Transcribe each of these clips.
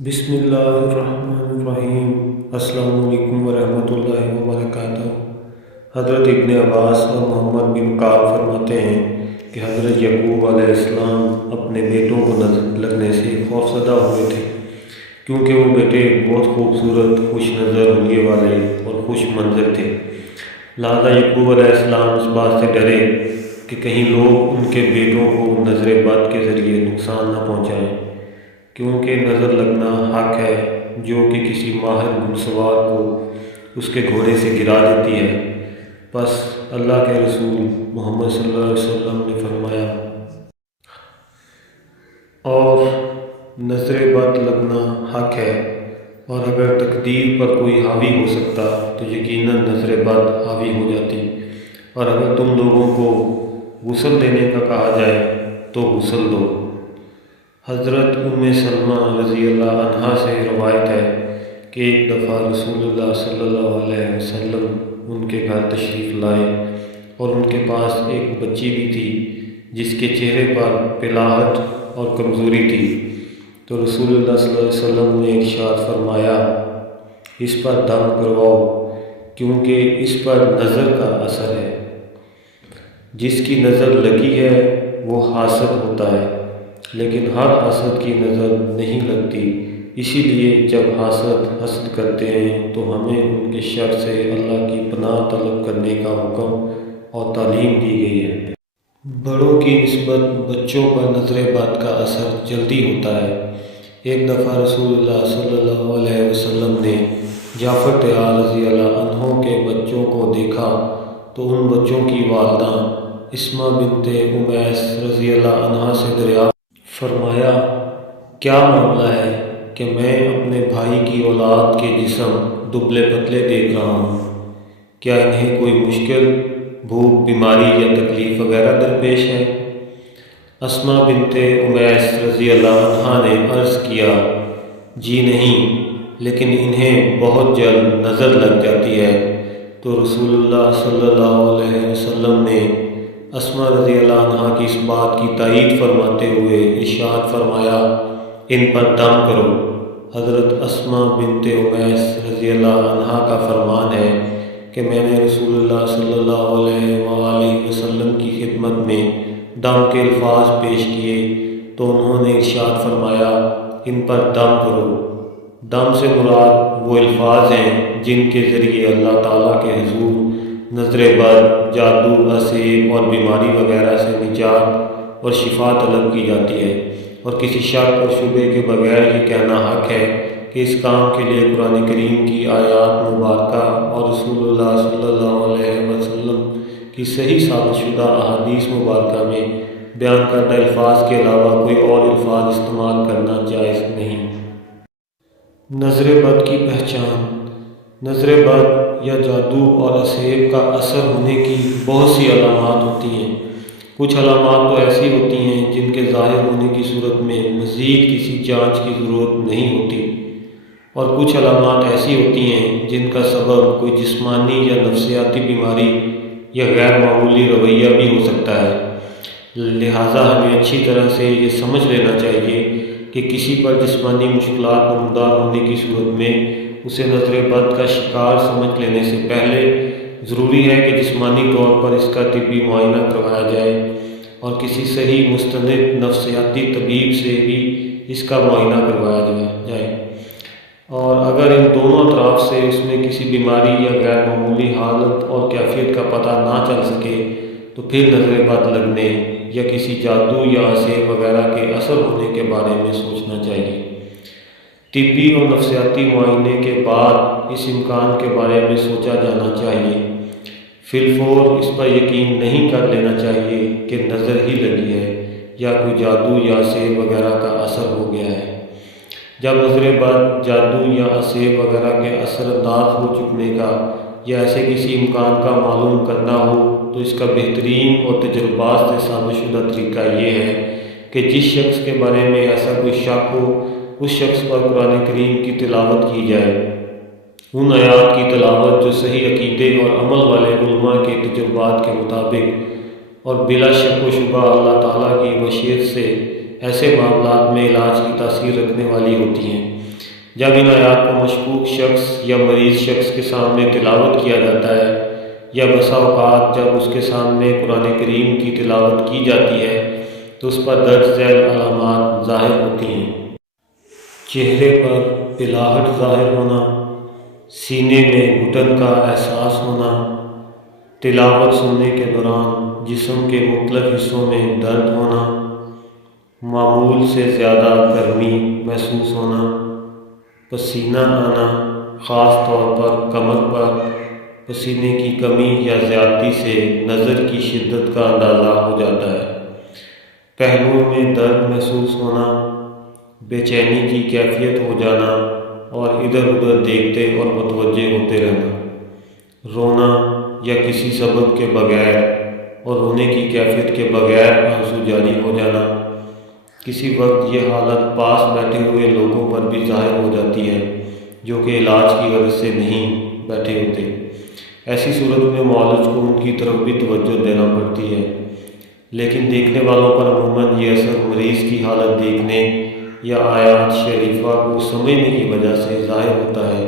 بسم اللہ الرحمن الرحیم۔ السلام علیکم ورحمۃ اللہ وبرکاتہ۔ حضرت ابن عباس اور محمد بن کعب فرماتے ہیں کہ حضرت یعقوب علیہ السلام اپنے بیٹوں کو نظر لگنے سے خوفزدہ ہوئے تھے، کیونکہ وہ بیٹے بہت خوبصورت، خوش نظر ہونے والے اور خوش منظر تھے۔ لہٰذا یعقوب علیہ السلام اس بات سے ڈرے کہ کہیں لوگ ان کے بیٹوں کو نظر بد کے ذریعے نقصان نہ پہنچائیں، کیونکہ نظر لگنا حق ہے جو کہ کسی ماہر گھڑ سوار کو اس کے گھوڑے سے گرا دیتی ہے۔ پس اللہ کے رسول محمد صلی اللہ علیہ وسلم نے فرمایا، اور نظر بد لگنا حق ہے، اور اگر تقدیر پر کوئی حاوی ہو سکتا تو یقیناً نظر بد حاوی ہو جاتی، اور اگر تم لوگوں کو غسل دینے کا کہا جائے تو غسل دو۔ حضرت ام سلمہ رضی اللہ عنہا سے روایت ہے کہ ایک دفعہ رسول اللہ صلی اللہ علیہ وسلم ان کے گھر تشریف لائے اور ان کے پاس ایک بچی بھی تھی جس کے چہرے پر پلاہٹ اور کمزوری تھی، تو رسول اللہ صلی اللہ علیہ وسلم نے ارشاد فرمایا، اس پر دم کرواؤ، کیونکہ اس پر نظر کا اثر ہے۔ جس کی نظر لگی ہے وہ حاسد ہوتا ہے، لیکن ہر حاسد کی نظر نہیں لگتی، اسی لیے جب حاسد حسد کرتے ہیں تو ہمیں ان کے شر سے اللہ کی پناہ طلب کرنے کا حکم اور تعلیم دی گئی ہے۔ بڑوں کی نسبت بچوں پر نظر بد کا اثر جلدی ہوتا ہے۔ ایک دفعہ رسول اللہ صلی اللہ علیہ وسلم نے جعفر طیار رضی اللہ عنہ کے بچوں کو دیکھا تو ان بچوں کی والدہ اسمہ بنت امیس رضی اللہ عنہا سے دریافت فرمایا، کیا معاملہ ہے کہ میں اپنے بھائی کی اولاد کے جسم دبلے پتلے دیکھ رہا ہوں؟ کیا انہیں کوئی مشکل، بھوک، بیماری یا تکلیف وغیرہ درپیش ہے؟ اسمہ بنت امیس رضی اللہ عنہا نے عرض کیا، جی نہیں، لیکن انہیں بہت جلد نظر لگ جاتی ہے۔ تو رسول اللہ صلی اللہ علیہ وسلم نے اسمہ رضی اللہ عنہا کی اس بات کی تائید فرماتے ہوئے ارشاد فرمایا، ان پر دم کرو۔ حضرت اسمہ بنت امیس رضی اللہ عنہا کا فرمان ہے کہ میں نے رسول اللہ صلی اللہ علیہ وآلہ وسلم کی خدمت میں دم کے الفاظ پیش کیے تو انہوں نے ارشاد فرمایا، ان پر دم کرو۔ دم سے مراد وہ الفاظ ہیں جن کے ذریعے اللہ تعالیٰ کے حضور نظر بد، جادو، اسیب اور بیماری وغیرہ سے نجات اور شفا طلب کی جاتی ہے، اور کسی شک اور شبے کے بغیر یہ کہنا حق ہے کہ اس کام کے لیے قرآن کریم کی آیات مبارکہ اور رسول اللہ صلی اللہ علیہ وسلم کی صحیح ثابت شدہ احادیث مبارکہ میں بیان کردہ الفاظ کے علاوہ کوئی اور الفاظ استعمال کرنا جائز نہیں۔ نظر بد کی پہچان۔ نظر بد یا جادو اور اسیب کا اثر ہونے کی بہت سی علامات ہوتی ہیں۔ کچھ علامات تو ایسی ہوتی ہیں جن کے ظاہر ہونے کی صورت میں مزید کسی جانچ کی ضرورت نہیں ہوتی، اور کچھ علامات ایسی ہوتی ہیں جن کا سبب کوئی جسمانی یا نفسیاتی بیماری یا غیر معمولی رویہ بھی ہو سکتا ہے۔ لہٰذا ہمیں اچھی طرح سے یہ سمجھ لینا چاہیے کہ کسی پر جسمانی مشکلات نمودار ہونے کی صورت میں اسے نظر بد کا شکار سمجھ لینے سے پہلے ضروری ہے کہ جسمانی طور پر اس کا طبی معائنہ کروایا جائے، اور کسی صحیح مستند نفسیاتی طبیب سے بھی اس کا معائنہ کروایا جائے، اور اگر ان دونوں اطراف سے اس میں کسی بیماری یا غیر معمولی حالت اور کیفیت کا پتہ نہ چل سکے تو پھر نظر بد لگنے یا کسی جادو یا اسیب وغیرہ کے اثر ہونے کے بارے میں سوچنا چاہیے۔ طبی اور نفسیاتی معائنے کے بعد اس امکان کے بارے میں سوچا جانا چاہیے۔ فی الفور اس پر یقین نہیں کر لینا چاہیے کہ نظر ہی لگی ہے یا کوئی جادو یا اسیب وغیرہ کا اثر ہو گیا ہے۔ جب نظر بد، جادو یا اسیب وغیرہ کے اثر انداز ہو چکنے کا یا ایسے کسی امکان کا معلوم کرنا ہو تو اس کا بہترین اور تجربات سے ثابت شدہ طریقہ یہ ہے کہ جس شخص کے بارے میں ایسا کوئی شک ہو اس شخص پر قرآن کریم کی تلاوت کی جائے، ان آیات کی تلاوت جو صحیح عقیدے اور عمل والے علماء کے تجربات کے مطابق اور بلا شک و شبہ اللہ تعالیٰ کی مشیت سے ایسے معاملات میں علاج کی تاثیر رکھنے والی ہوتی ہیں۔ جب ان آیات کو مشکوک شخص یا مریض شخص کے سامنے تلاوت کیا جاتا ہے یا بسا اوقات جب اس کے سامنے قرآن کریم کی تلاوت کی جاتی ہے تو اس پر درج ذیل علامات ظاہر ہوتی ہیں۔ چہرے پر پلاہٹ ظاہر ہونا، سینے میں گھٹن کا احساس ہونا، تلاوت سننے کے دوران جسم کے مختلف حصوں میں درد ہونا، معمول سے زیادہ گرمی محسوس ہونا، پسینہ آنا، خاص طور پر کمر پر پسینے کی کمی یا زیادتی سے نظر کی شدت کا اندازہ ہو جاتا ہے، پہلوؤں میں درد محسوس ہونا، بے چینی کی کیفیت ہو جانا اور ادھر ادھر دیکھتے اور متوجہ ہوتے رہنا، رونا یا کسی سبب کے بغیر اور رونے کی کیفیت کے بغیر آنسو جاری ہو جانا۔ کسی وقت یہ حالت پاس بیٹھے ہوئے لوگوں پر بھی ظاہر ہو جاتی ہے جو کہ علاج کی غرض سے نہیں بیٹھے ہوتے۔ ایسی صورت میں معالج کو ان کی طرف بھی توجہ دینا پڑتی ہے، لیکن دیکھنے والوں پر عموماً یہ اثر مریض کی حالت دیکھنے یا آیات شریفہ کو سمجھنے کی وجہ سے ظاہر ہوتا ہے۔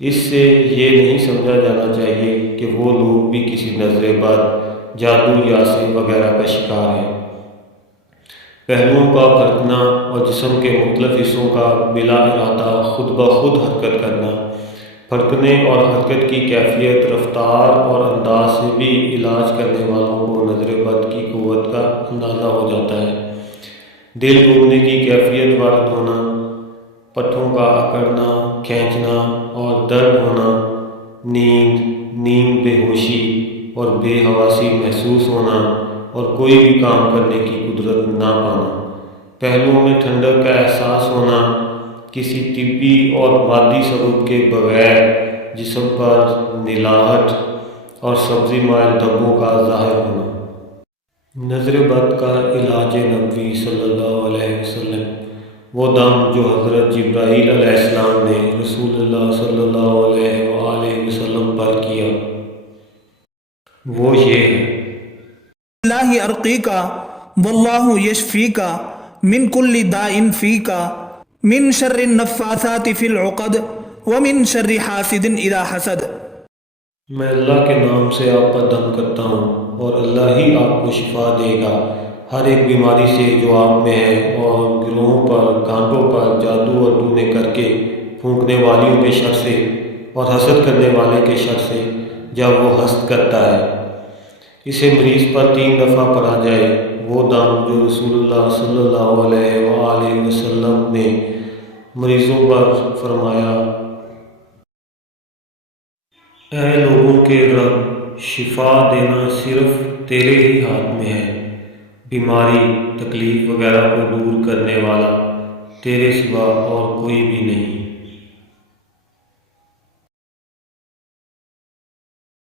اس سے یہ نہیں سمجھا جانا چاہیے کہ وہ لوگ بھی کسی نظر بد، جادو یا سحر وغیرہ کا شکار ہیں۔ پہلوؤں کا پھرکنا اور جسم کے مختلف حصوں کا بلا ارادہ خود بخود حرکت کرنا، پھرکنے اور حرکت کی کیفیت، رفتار اور انداز سے بھی علاج کرنے والوں کو نظر بد کی قوت کا اندازہ ہو جاتا ہے۔ دل گھومنے کی کیفیت وارد ہونا، پٹھوں کا اکڑنا، کھینچنا اور درد ہونا، نیند بے ہوشی اور بے حواسی محسوس ہونا اور کوئی بھی کام کرنے کی قدرت نہ پانا، پہلوؤں میں ٹھنڈک کا احساس ہونا، کسی طبی اور مادی سبب کے بغیر جسم پر نلاہٹ اور سبزی مائل دھبوں کا ظاہر ہونا۔ نظر بد کا علاج نبوی صلی اللہ علیہ وسلم، وہ دم جو حضرت جبرائیل علیہ السلام نے رسول اللہ صلی اللہ علیہ وآلہ وسلم پر کیا، وہ یہ ہے: اللہ ارقیکا واللہ یشفیکا من کل داء فیکا من شر النفاثات فی العقد ومن شر حاسد اذا حسد۔ میں اللہ کے نام سے آپ پر دم کرتا ہوں اور اللہ ہی آپ کو شفا دے گا ہر ایک بیماری سے جو آپ میں ہے، اور گروہوں پر، کانٹوں پر، جادو اور ٹونے کر کے پھونکنے والیوں کے شر سے اور حسد کرنے والے کے شر سے جب وہ حسد کرتا ہے۔ اسے مریض پر 3 دفعہ پڑھا جائے، وہ دم جو رسول اللہ صلی اللہ علیہ وآلہ وسلم نے مریضوں پر فرمایا: اے لوگوں کے رب، شفا دینا صرف تیرے ہی ہاتھ میں ہے، بیماری، تکلیف وغیرہ کو دور کرنے والا تیرے سوا اور کوئی بھی نہیں۔